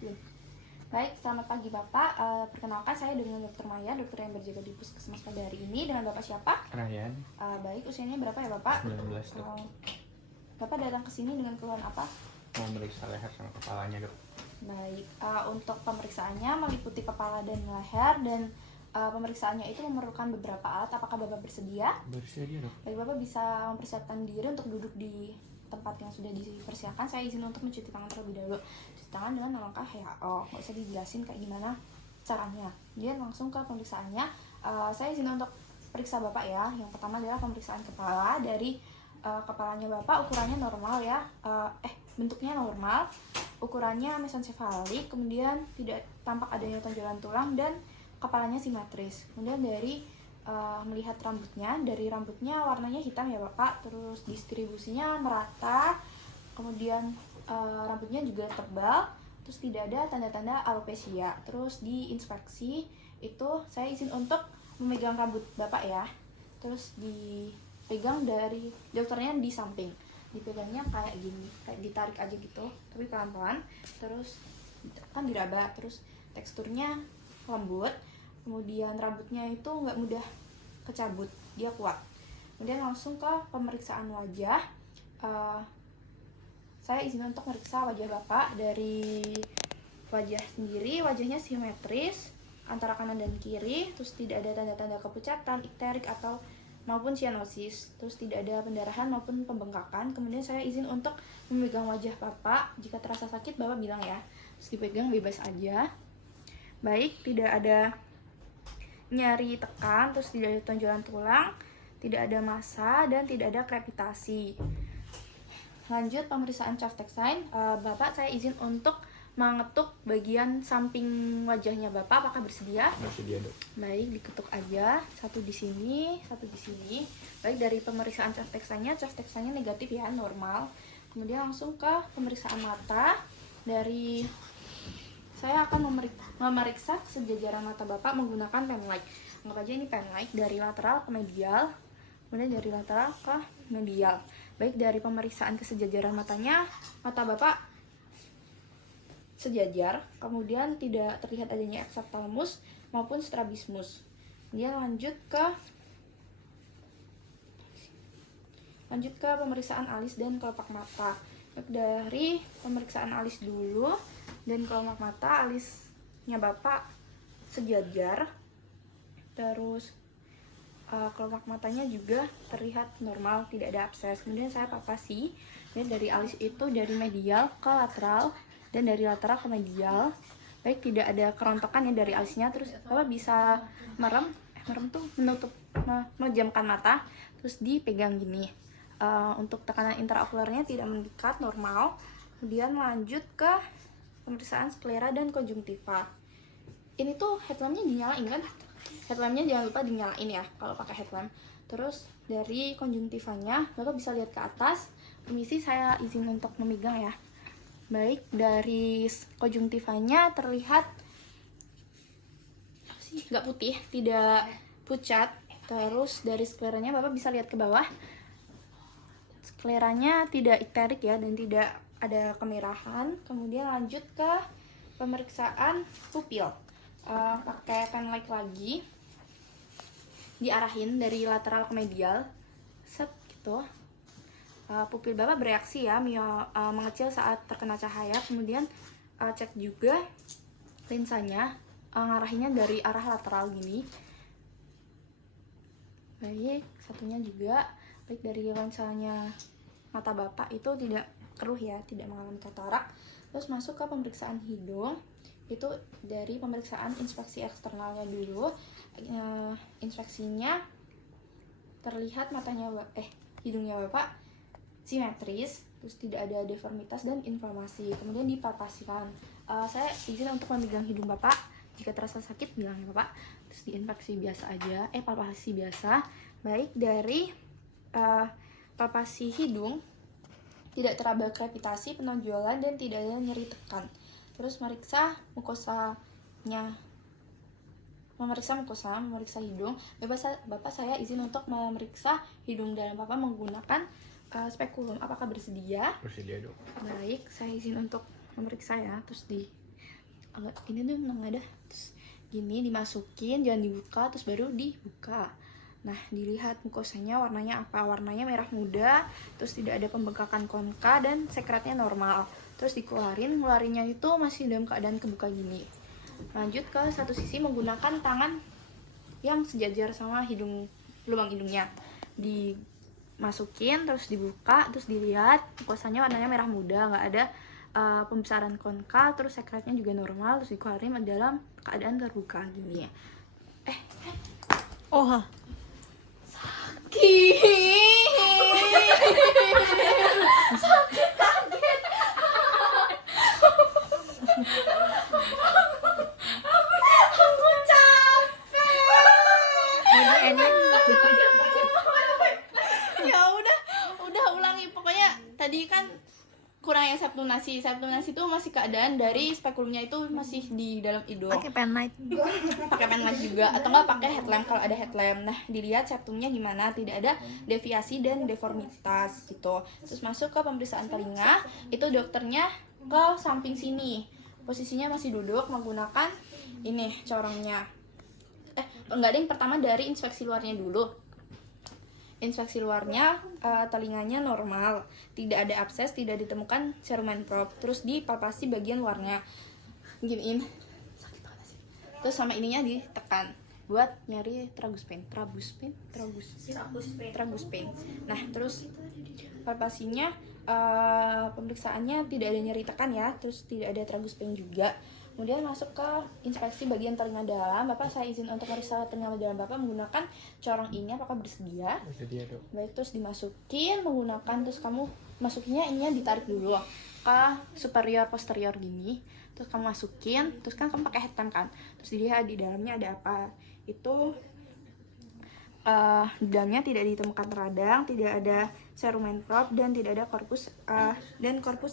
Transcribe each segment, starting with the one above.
Belum. Baik, selamat pagi Bapak. Perkenalkan saya dengan Dr. Maya, dokter yang berjaga di Puskesmas pada hari ini. Dengan Bapak siapa? Ryan. Baik, usianya berapa ya Bapak? 19 dok. Bapak datang ke sini dengan keluhan apa? Mau meriksa leher sama kepalanya dok. Baik, untuk pemeriksaannya meliputi kepala dan leher dan pemeriksaannya itu memerlukan beberapa alat. Apakah Bapak bersedia? Bersedia dok. Baik, Bapak bisa mempersiapkan diri untuk duduk di tempat yang sudah dipersiapkan. Saya izin untuk mencuci tangan terlebih dahulu. Cuci tangan dengan langkah WHO. Nggak usah dijelasin kayak gimana caranya. Dia langsung ke pemeriksaannya. Saya izin untuk periksa Bapak ya. Yang pertama adalah pemeriksaan kepala. Dari kepalanya Bapak ukurannya normal ya. Bentuknya normal. Ukurannya mesencephalic, kemudian tidak tampak adanya tonjolan tulang dan kepalanya simetris. Kemudian dari melihat rambutnya, dari rambutnya warnanya hitam ya Bapak, terus distribusinya merata, kemudian rambutnya juga tebal, terus tidak ada tanda-tanda alopecia. Terus diinspeksi itu saya izin untuk memegang rambut Bapak ya, terus dipegang dari dokternya di samping, dipegangnya kayak gini, kayak ditarik aja gitu, tapi pelan-pelan, terus kan diraba, terus teksturnya lembut, kemudian rambutnya itu nggak mudah kecabut, dia kuat. Kemudian langsung ke pemeriksaan wajah. Saya izin untuk meriksa wajah Bapak. Dari wajah sendiri, wajahnya simetris antara kanan dan kiri, terus tidak ada tanda-tanda kepucatan, ikterik atau maupun cyanosis, terus tidak ada pendarahan maupun pembengkakan. Kemudian saya izin untuk memegang wajah Bapak. Jika terasa sakit Bapak bilang ya, terus dipegang bebas aja. Baik, tidak ada nyeri tekan, terus tidak ada tonjolan tulang, tidak ada massa, dan tidak ada krepitasi. Lanjut pemeriksaan Chaftek-Sign. Bapak saya izin untuk mengetuk bagian samping wajahnya Bapak. Apakah bersedia? Bersedia dok. Baik, diketuk aja. Satu di sini, satu di sini. Baik, dari pemeriksaan Chaftek-Sign-nya negatif ya, normal. Kemudian langsung ke pemeriksaan mata. Dari saya akan memeriksa sejajaran mata Bapak menggunakan pen light. Anggap aja ini pen light dari lateral ke medial, kemudian dari lateral ke medial. Baik, dari pemeriksaan kesejajaran matanya, mata Bapak sejajar, kemudian tidak terlihat adanya eksophthalmus maupun strabismus. Kemudian lanjut ke pemeriksaan alis dan kelopak mata. Dari pemeriksaan alis dulu dan kelopak mata, alisnya Bapak sejajar, terus kelopak matanya juga terlihat normal, tidak ada abses. Kemudian saya palpasi, dan dari alis itu dari medial ke lateral dan dari lateral ke medial. Baik, tidak ada kerontokan ya dari alisnya. Terus Bapak bisa merem tuh memejamkan mata, terus dipegang gini. Untuk tekanan intraokularnya tidak mendekat, normal. Kemudian lanjut ke pemeriksaan sklera dan konjungtiva. Ini tuh headlampnya dinyalain kan? Headlampnya jangan lupa dinyalain ya kalau pakai headlamp. Terus dari konjungtivanya Bapak bisa lihat ke atas. Permisi, saya izin untuk memegang ya. Baik, dari konjungtivanya terlihat nggak putih, tidak pucat. Terus dari skleranya Bapak bisa lihat ke bawah. Skleranya tidak ikterik ya, dan tidak ada kemerahan. Kemudian lanjut ke pemeriksaan pupil. Pakai pen light lagi, diarahin dari lateral ke medial, set gitu. Pupil Bapak bereaksi ya, mengecil saat terkena cahaya. Kemudian cek juga lensanya, ngarahinnya dari arah lateral gini. Baik, satunya juga. Baik, dari lensanya mata Bapak itu tidak keruh ya, tidak mengalami katarak. Terus masuk ke pemeriksaan hidung. Itu dari pemeriksaan inspeksi eksternalnya dulu. Inspeksinya terlihat hidungnya Bapak simetris, terus tidak ada deformitas dan inflamasi. Kemudian dipalpasikan. Saya izin untuk memegang hidung Bapak. Jika terasa sakit bilang ya Bapak. Terus diinspeksi biasa aja, palpasi biasa. Baik, dari palpasi hidung tidak teraba krepitasi, penonjolan, dan tidak ada nyeri tekan. Terus memeriksa mukosa, memeriksa hidung. Bapak saya izin untuk memeriksa hidung dalam Bapak menggunakan spekulum. Apakah bersedia? Bersedia dok. Baik, saya izin untuk memeriksa ya. Terus agak ini tuh nggak ada, terus gini dimasukin, jangan dibuka, terus baru dibuka. Nah, dilihat mukosanya warnanya apa, warnanya merah muda, terus tidak ada pembengkakan konka dan sekretnya normal. Terus ngeluarinnya itu masih dalam keadaan kebuka gini. Lanjut ke satu sisi menggunakan tangan yang sejajar sama lubang hidungnya. Dimasukin, terus dibuka, terus dilihat mukosanya warnanya merah muda, nggak ada pembesaran konka, terus sekretnya juga normal, terus dikeluarin dalam keadaan terbuka gini ya. Oh, Sakit kaget. Aku capek. Ya udah ulangi, pokoknya tadi kan kurang yang subluminasi itu masih keadaan dari spekulumnya itu masih di dalam hidung. pakai pen light. Pakai pen light juga atau enggak pakai headlamp kalau ada headlamp. Nah, dilihat septumnya gimana, tidak ada deviasi dan deformitas gitu. Terus masuk ke pemeriksaan telinga, itu dokternya ke samping sini, posisinya masih duduk menggunakan ini corongnya. Enggak, yang pertama dari inspeksi luarnya dulu. Inspeksi luarnya, telinganya normal, tidak ada abses, tidak ditemukan cerumen probe. Terus dipalpasi bagian luarnya, giniin, sakit banget sih. Terus sama ininya ditekan buat nyari tragus pain. Nah, terus palpasinya, pemeriksaannya tidak ada nyeri tekan ya, terus tidak ada tragus pain juga. Kemudian masuk ke inspeksi bagian telinga dalam. Bapak, saya izin untuk meriksa telinga dalam Bapak menggunakan corong ini, apakah bersedia? Bersedia, Dok. Baik, terus dimasukin menggunakan, terus kamu masukinnya ininya ditarik dulu ke superior posterior gini. Terus kamu masukin, terus kan kamu pakai headlamp kan. Terus dilihat di dalamnya ada apa. Itu di dalamnya tidak ditemukan radang, tidak ada cerumen probe dan tidak ada corpus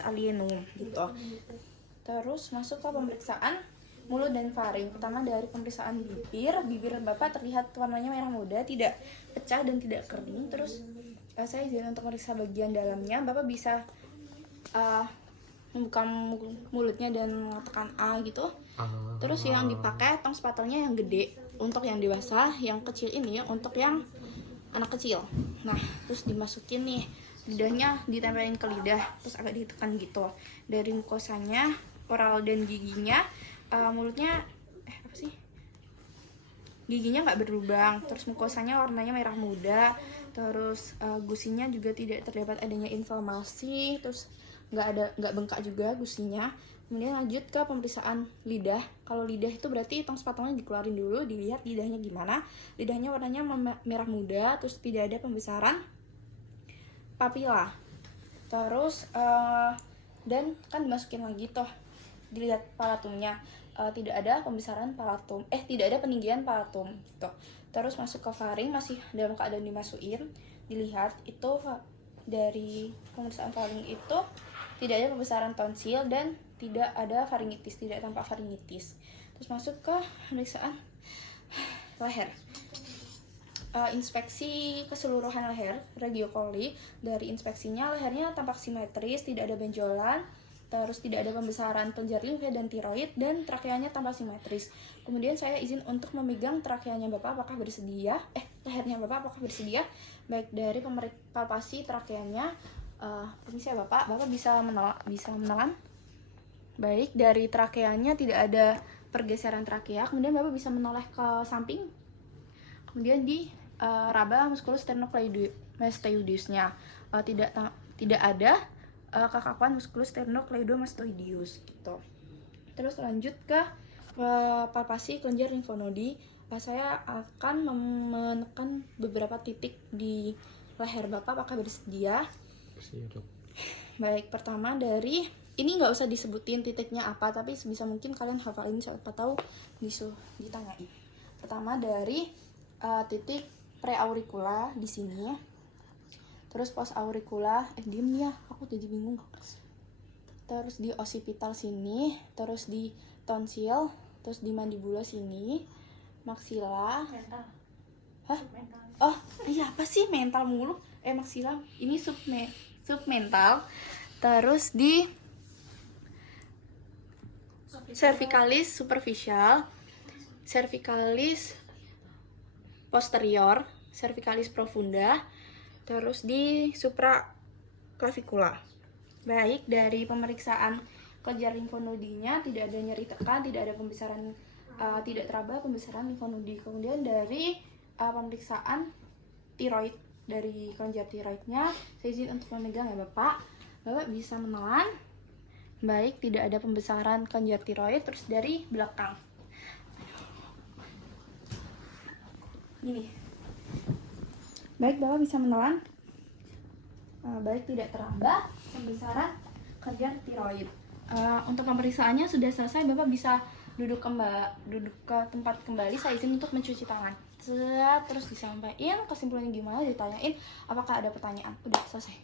alienum gitu. Terus masuk ke pemeriksaan mulut dan faring. Pertama dari pemeriksaan bibir Bapak terlihat warnanya merah muda, tidak pecah dan tidak kering. Terus saya izin untuk meriksa bagian dalamnya. Bapak bisa membuka mulutnya dan mengatakan A gitu. Terus yang dipakai tong spatelnya yang gede untuk yang dewasa, yang kecil ini untuk yang anak kecil. Nah, terus dimasukin nih, lidahnya ditempelin ke lidah, terus agak ditekan gitu. Dari mukosanya, oral dan giginya, mulutnya giginya nggak berlubang, terus mukosanya warnanya merah muda, terus gusinya juga tidak terdapat adanya inflamasi, terus nggak bengkak juga gusinya. Kemudian lanjut ke pemeriksaan lidah. Kalau lidah itu berarti tong spatelnya dikeluarin dulu, dilihat lidahnya gimana. Lidahnya warnanya merah muda, terus tidak ada pembesaran papila. Terus dan kan dimasukin lagi toh, dilihat palatumnya, tidak ada pembesaran palatum, tidak ada peninggian palatum gitu. Terus masuk ke faring, masih dalam keadaan dimasukin, dilihat itu dari pemeriksaan faring itu tidak ada pembesaran tonsil dan tidak ada faringitis, tidak tampak faringitis. Terus masuk ke pemeriksaan leher. Inspeksi keseluruhan leher, radiokoli. Dari inspeksinya lehernya tampak simetris, tidak ada benjolan, terus tidak ada pembesaran kelenjar limfe dan tiroid, dan trakeanya tampak simetris. Kemudian saya izin untuk memegang trakeanya Bapak, apakah bersedia? Lehernya Bapak apakah bersedia? Baik, dari palpasi trakeanya, permisi ya Bapak bisa menelan. Baik, dari trakeanya tidak ada pergeseran trakea, kemudian Bapak bisa menoleh ke samping. Kemudian di raba musculus sternocleidomastoideusnya, tidak ada kekakuan musculus sternocleidomastoideus gitu. Terus lanjut ke palpasi kelenjar limfonodi. Saya akan menekan beberapa titik di leher Bapak, apakah bersedia? Bersedia, Dok. Baik, pertama dari ini nggak usah disebutin titiknya apa, tapi sebisa mungkin kalian hafalin, siapa tahu ditanyain. Pertama dari titik preauricula di sini, terus post auricula, diem ya, aku jadi bingung. Terus di occipital sini, terus di tonsil, terus di mandibula sini, maksila. Hah? Oh iya, apa sih mental mulu? Maksila ini submental. Terus di cervicalis superficial, cervicalis posterior, cervicalis profunda, terus di supraclavicular. Baik, dari pemeriksaan kelenjar limfonodinya tidak ada nyeri tekan, tidak ada pembesaran, tidak teraba pembesaran limfonodi. Kemudian dari pemeriksaan tiroid, dari kelenjar tiroidnya, saya izin untuk memegang ya Bapak. Bapak bisa menelan. Baik, tidak ada pembesaran kelenjar tiroid. Terus dari belakang. Gini. Baik, Bapak bisa menelan. Baik, tidak teraba pembesaran kelenjar tiroid. Untuk pemeriksaannya sudah selesai, Bapak bisa duduk ke tempat kembali. Saya izin untuk mencuci tangan. Terus disampaikan kesimpulannya gimana, ditanyain apakah ada pertanyaan. Udah selesai.